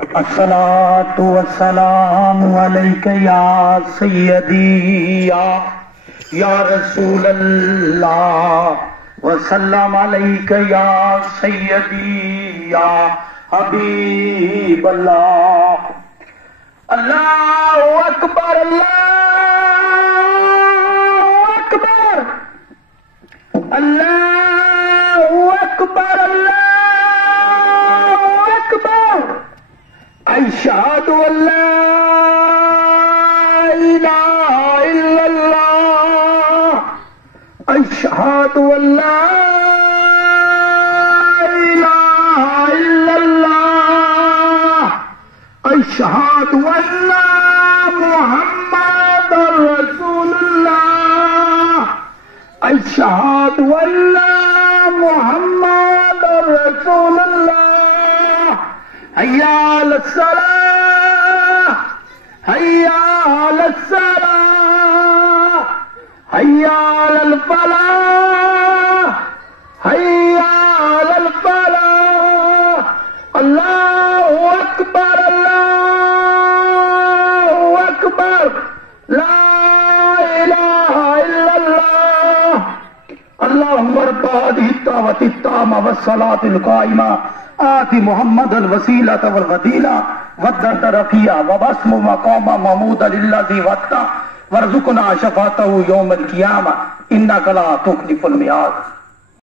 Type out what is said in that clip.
الصلاة والسلام عليك يا سيدي يا رسول الله وسلم عليك يا سيدي يا حبيب الله. الله أكبر الله أكبر الله أكبر الله أكبر. أشهد أن لا إله إلا الله أشهد أن لا إله إلا الله أشهد أن محمد رسول الله أشهد أن محمد رسول الله. حي على الصلاة حي على الصلاة حي على الفلاح حي على الفلاح. الله أكبر الله أكبر لا إله إلا الله. اللهم رب هذه الدعوة التامة والصلاة القائمة آت محمد الوسيلة والفضيلة والدرجة الرفيعة وبعثه مقاما محمودا الذي وعدته وارزقنا شفاعته يوم القيامة إنك لا تخلف الميعاد.